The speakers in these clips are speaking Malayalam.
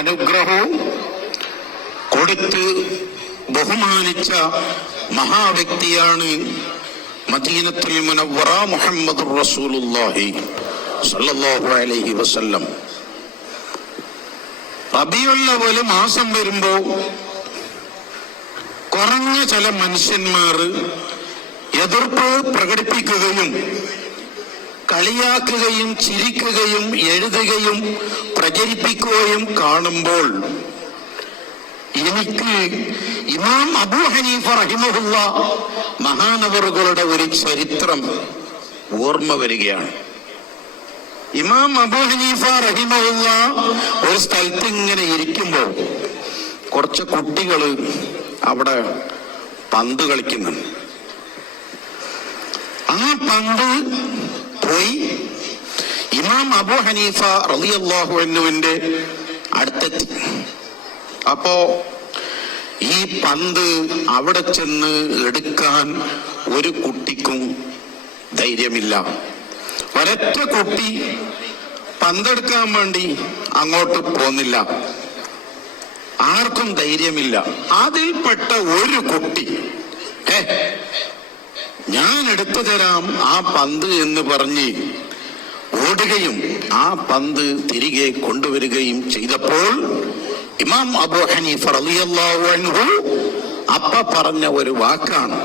അനുഗ്രഹവും കൊടുത്ത് ബഹുമാനിച്ച മഹാവ്യക്തിയാണ് മദീനത്തുൽ മുനവ്വറ മുഹമ്മദുർ റസൂലുള്ളാഹി സ്വല്ലല്ലാഹു അലൈഹി വസല്ലം. റബീഉൽ അവ്വൽ മാസം വരുമ്പോ കുറഞ്ഞ ചില മനുഷ്യന്മാർ എതിർപ്പ് പ്രകടിപ്പിക്കുകയും കളിയാക്കുകയും ചിരിക്കുകയും എഴുതുകയും പ്രചരിപ്പിക്കുകയും കാണുമ്പോൾ എനിക്ക് ഇമാം അബൂ ഹനീഫ റഹിമഹുല്ലാഹ് മഹാനവറുകളുടെ ഒരു ചരിത്രം ഓർമ്മ വരികയാണ്. ഇമാം അബൂ ഹനീഫ റഹിമഹുല്ലാഹ് ഒരു സ്ഥലത്ത് ഇങ്ങനെ ഇരിക്കുമ്പോൾ കുറച്ച് കുട്ടികൾ അവിടെ പന്ത് കളിക്കുന്നുണ്ട്. ആ പന്ത് പോയി ഇമാം അബൂ ഹനീഫ റളിയല്ലാഹു അൻഹുവിന്റെ അടുത്തെത്തി. അപ്പോ ഈ പന്ത് അവിടെ ചെന്ന് എടുക്കാൻ ഒരു കുട്ടിക്കും ധൈര്യമില്ല. ഒരൊറ്റ കുട്ടി പന്തെടുക്കാൻ വേണ്ടി അങ്ങോട്ട് പോന്നില്ല. ആർക്കും ധൈര്യമില്ല. അതിൽപ്പെട്ട ഒരു കുട്ടി ഞാൻ എടുത്തു തരാം ആ പന്ത് എന്ന് പറഞ്ഞ് ഓടുകയും ആ പന്ത് തിരികെ കൊണ്ടുവരികയും ചെയ്തപ്പോൾ ഇമാം അബൂ ഹനീഫ റളിയല്ലാഹു അൻഹു അപ്പ പറഞ്ഞ ഒരു വാക്കാണ്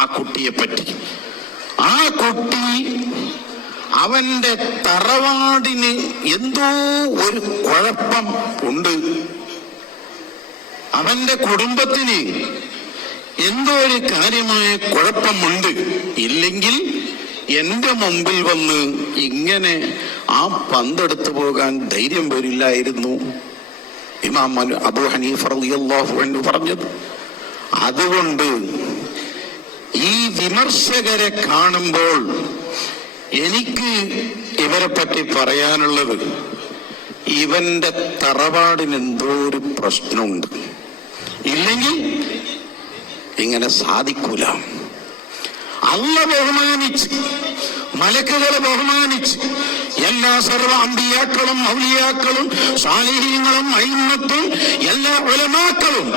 ആ കുട്ടിയെ പറ്റി. ആ കുട്ടി അവന്റെ തറവാടിന് എന്തോ ഒരു കുഴപ്പം ഉണ്ട്, അവന്റെ കുടുംബത്തിന് എന്തോ ഒരു കാര്യമായ കുഴപ്പമുണ്ട്, ഇല്ലെങ്കിൽ എന്റെ മുമ്പിൽ വന്ന് ഇങ്ങനെ ആ പന്തെടുത്തു പോകാൻ ധൈര്യം വരില്ലായിരുന്നു ഇമാം അബൂ ഹനീഫ റളിയല്ലാഹു അൻഹു പറഞ്ഞത്. അതുകൊണ്ട് ഈ വിമർശകരെ കാണുമ്പോൾ എനിക്ക് ഇവരെ പറ്റി പറയാനുള്ളത്, ഇവന്റെ തറവാടിന് എന്തോ ഒരു പ്രശ്നമുണ്ട്, ഇല്ലെങ്കിൽ ഇങ്ങനെ സാധിക്കൂല. അല്ലാഹ് ബഹുമാനിച്ച്, മലക്കുകളെ ബഹുമാനിച്ച്, എല്ലാ സർവ്വ അമ്പിയാക്കളും ഔലിയാക്കളും സാലിഹീങ്ങളും അയിമ്മത്തും എല്ലാ ഉലമാക്കളും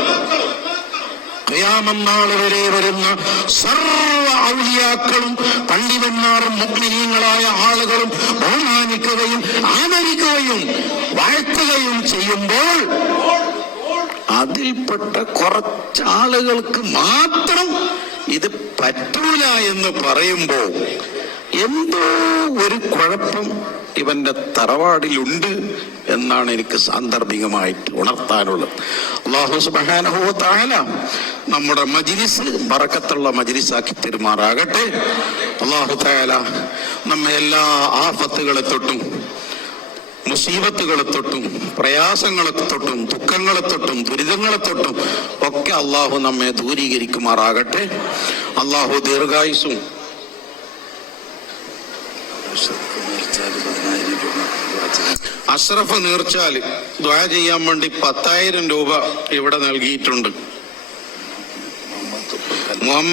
ഖിയാമം നാൾ വരെ വരുന്ന സർവ്വ ഔലിയാക്കളും പണ്ഡിതന്മാരും മുഅ്മിനീങ്ങളായ ആളുകളും ബഹുമാനിക്കുകയും ആദരിക്കുകയും വാഴ്ത്തുകയും ചെയ്യുമ്പോൾ അതിൽപ്പെട്ട കുറച്ചാളുകൾക്ക് മാത്രം ഇത് പറ്റൂല എന്ന് പറയുമ്പോൾ എന്തോ ഒരു കുഴപ്പം ഇവന്റെ തറവാടിലുണ്ട് എന്നാണ് എനിക്ക് സാന്ദർഭികമായിട്ട് ഉണർത്താനുള്ളത്. അല്ലാഹു സുബ്ഹാനഹു വ തആല നമ്മുടെ മജ്ലിസ് ബറക്കത്തുള്ള മജ്ലിസാക്കി തരുമാറാകട്ടെ. അല്ലാഹു തആല നമ്മെ എല്ലാ ആഫത്തുകളെ തൊട്ടും മുസീബത്തുകളെ തൊട്ടും പ്രയാസങ്ങളെ തൊട്ടും ദുഃഖങ്ങളെ തൊട്ടും ദുരിതങ്ങളെ തൊട്ടും ഒക്കെ അള്ളാഹു നമ്മെ ദൂരീകരിക്കുമാറാകട്ടെ. അള്ളാഹു ദീർഘായുസ്സും അഷ്റഫ് നീർച്ചാൽ ദുആ ചെയ്യാൻ വേണ്ടി 10,000 രൂപ ഇവിടെ നൽകിയിട്ടുണ്ട്. മുഹമ്മദ്